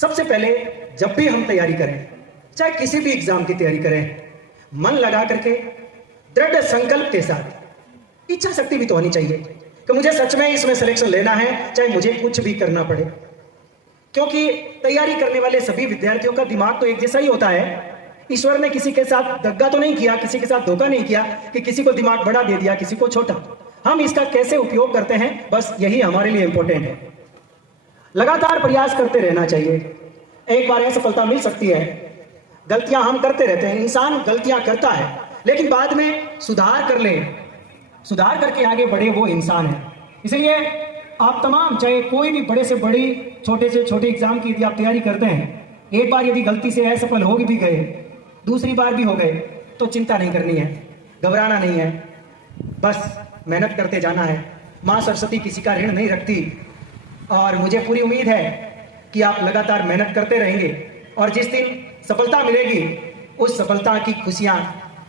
सबसे पहले जब भी हम तैयारी करें, चाहे किसी भी एग्जाम की तैयारी करें, मन लगा करके दृढ़ संकल्प के साथ, इच्छा शक्ति भी तो होनी चाहिए कि मुझे सच में इसमें सिलेक्शन लेना है, चाहे मुझे कुछ भी करना पड़े। क्योंकि तैयारी करने वाले सभी विद्यार्थियों का दिमाग तो एक जैसा ही होता है। ईश्वर ने किसी के साथ दगा तो नहीं किया, किसी के साथ धोखा नहीं किया कि किसी को दिमाग बड़ा दे दिया, किसी को छोटा। हम इसका कैसे उपयोग करते हैं, बस यही हमारे लिए इंपॉर्टेंट है। लगातार प्रयास करते रहना चाहिए। एक बार असफलता मिल सकती है, गलतियां हम करते रहते हैं, इंसान गलतियां करता है, लेकिन बाद में सुधार कर ले, सुधार करके आगे बढ़े, वो इंसान है। इसलिए आप तमाम, चाहे कोई भी बड़े से बड़ी, छोटे से छोटे एग्जाम की यदि आप तैयारी करते हैं, एक बार यदि गलती से असफल हो भी गए, दूसरी बार भी हो गए, तो चिंता नहीं करनी है, घबराना नहीं है, बस मेहनत करते जाना है। माँ सरस्वती किसी का ऋण नहीं रखती, और मुझे पूरी उम्मीद है कि आप लगातार मेहनत करते रहेंगे और जिस दिन सफलता मिलेगी, उस सफलता की खुशियाँ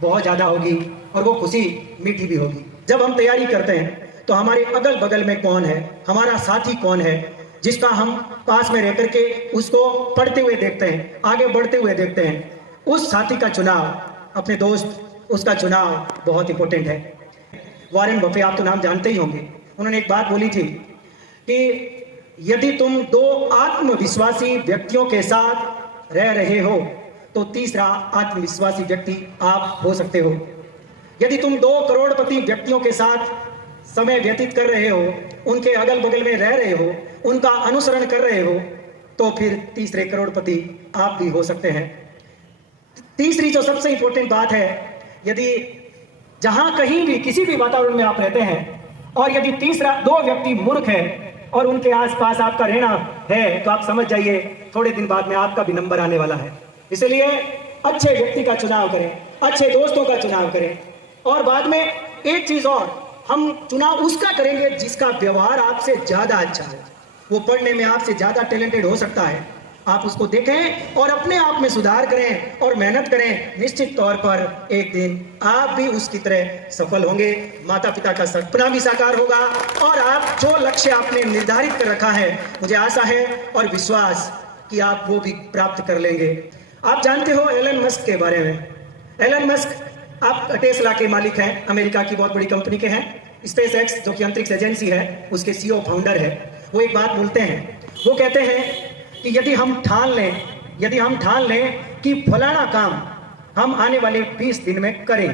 बहुत ज़्यादा होगी और वो खुशी मीठी भी होगी। जब हम तैयारी करते हैं तो हमारे अगल बगल में कौन है, हमारा साथी कौन है, जिसका हम पास में रह करके उसको पढ़ते हुए देखते हैं, आगे बढ़ते हुए देखते हैं, उस साथी का चुनाव, अपने दोस्त, उसका चुनाव बहुत इंपॉर्टेंट है। वॉरेन बफे, आप तो नाम जानते ही होंगे, उन्होंने एक बात बोली थी कि यदि तुम दो आत्मविश्वासी व्यक्तियों के साथ रह रहे हो तो तीसरा आत्मविश्वासी व्यक्ति आप हो सकते हो। यदि तुम 2 करोड़पति व्यक्तियों के साथ समय व्यतीत कर रहे हो, उनके अगल बगल में रह रहे हो, उनका अनुसरण कर रहे हो, तो फिर तीसरे करोड़पति आप भी हो सकते हैं। तीसरी जो सबसे इंपॉर्टेंट बात है, यदि जहां कहीं भी किसी भी वातावरण में आप रहते हैं और यदि तीसरा 2 व्यक्ति मूर्ख है और उनके आसपास आपका रहना है, तो आप समझ जाइए थोड़े दिन बाद में आपका भी नंबर आने वाला है। इसलिए अच्छे व्यक्ति का चुनाव करें, अच्छे दोस्तों का चुनाव करें, और बाद में एक चीज और, हम चुनाव उसका करेंगे जिसका व्यवहार आपसे ज्यादा अच्छा है। वो पढ़ने में आपसे ज्यादा टैलेंटेड हो सकता है, आप उसको देखें और अपने आप में सुधार करें और मेहनत करें। निश्चित तौर पर एक दिन आप भी उसकी तरह सफल होंगे, माता पिता का सपना भी साकार होगा और आप जो लक्ष्य आपने निर्धारित कर रखा है, मुझे आशा है और विश्वास कि आप वो भी प्राप्त कर लेंगे। आप जानते हो एलन मस्क के बारे में। एलन मस्क आप टेस्ला के मालिक हैं, अमेरिका की बहुत बड़ी कंपनी के हैं। स्पेस एक्स जो कि अंतरिक्ष एजेंसी है, उसके सीईओ फाउंडर है। वो एक बात बोलते हैं, वो कहते हैं कि यदि हम ठान लें कि फलाना काम हम आने वाले 20 दिन में करें,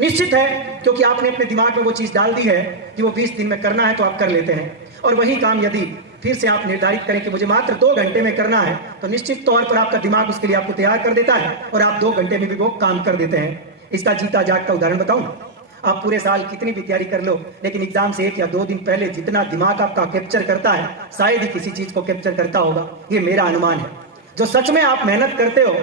निश्चित है, क्योंकि आपने अपने दिमाग में वो चीज़ डाल दी है कि वो 20 दिन में करना है, तो आप कर लेते हैं। और वही काम यदि फिर से आप निर्धारित करें कि मुझे मात्र 2 घंटे में करना है, तो निश्चित तौर पर आपका दिमाग उसके लिए आपको तैयार कर देता है और आप 2 घंटे में भी वो काम कर देते हैं। इसका जीता जागता उदाहरण बताऊं, आप पूरे साल कितनी भी तैयारी कर लो, लेकिन एग्जाम से 1 या 2 दिन पहले जितना दिमाग आपका कैप्चर करता है, शायद ही किसी चीज को कैप्चर करता होगा। ये मेरा अनुमान है। जो सच में आप मेहनत करते हो,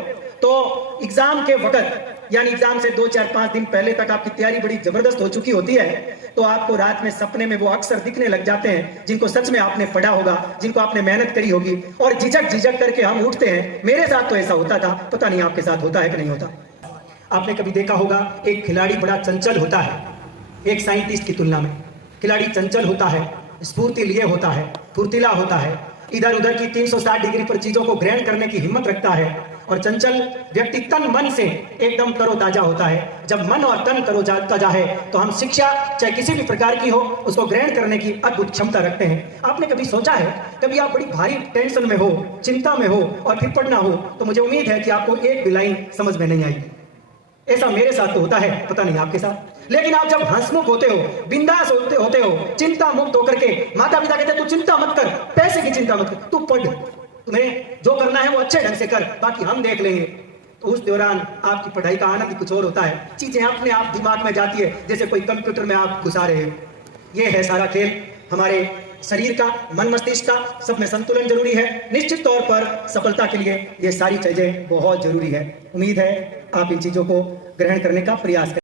तो एग्जाम के वक्त, यानी एग्जाम से 2, 4, 5 दिन पहले तक आपकी तैयारी बड़ी जबरदस्त हो चुकी होती है, तो आपको रात में सपने में वो अक्सर दिखने लग जाते हैं जिनको सच में आपने पढ़ा होगा, जिनको आपने मेहनत करी होगी, और झिझक करके हम उठते हैं। मेरे साथ तो ऐसा होता था, पता नहीं आपके साथ होता है कि नहीं होता। आपने कभी देखा होगा, एक खिलाड़ी बड़ा चंचल होता है एक साइंटिस्ट की तुलना में। खिलाड़ी चंचल होता है, स्फूर्ति लिए होता है, फुर्तीला होता है, इधर उधर की 360 डिग्री पर चीजों को ग्रहण करने की हिम्मत रखता है। और चंचल व्यक्ति तन मन से एकदम तरोताजा होता है। जब मन और तन तरोताजा है, तो हम शिक्षा चाहे किसी भी प्रकार की हो, उसको ग्रहण करने की अद्भुत क्षमता रखते हैं। आपने कभी सोचा है, कभी आप बड़ी भारी टेंशन में हो, चिंता में हो और फिर पढ़ना हो, तो मुझे उम्मीद है कि आपको एक भी लाइन समझ में नहीं आएगी। ऐसा मेरे साथ तो होता है, पता नहीं आपके साथ। लेकिन आप जब हंसमुख होते हो, बिंदास होते हो, चिंता मुक्त होकर के, माता पिता कहते हैं तू चिंता मत कर, पैसे की चिंता मत कर, तू पढ़, तुम्हें जो करना है वो अच्छे ढंग से कर, बाकी हम देख लेंगे। तो उस दौरान आपकी पढ़ाई का आनंद कुछ और होता है। चीजें अपने आप दिमाग में जाती है, जैसे कोई कंप्यूटर में आप घुसा रहे हो। ये है सारा खेल। हमारे शरीर का, मन मस्तिष्क का, सब में संतुलन जरूरी है। निश्चित तौर पर सफलता के लिए ये सारी चीजें बहुत जरूरी है। उम्मीद है आप इन चीजों को ग्रहण करने का प्रयास करें।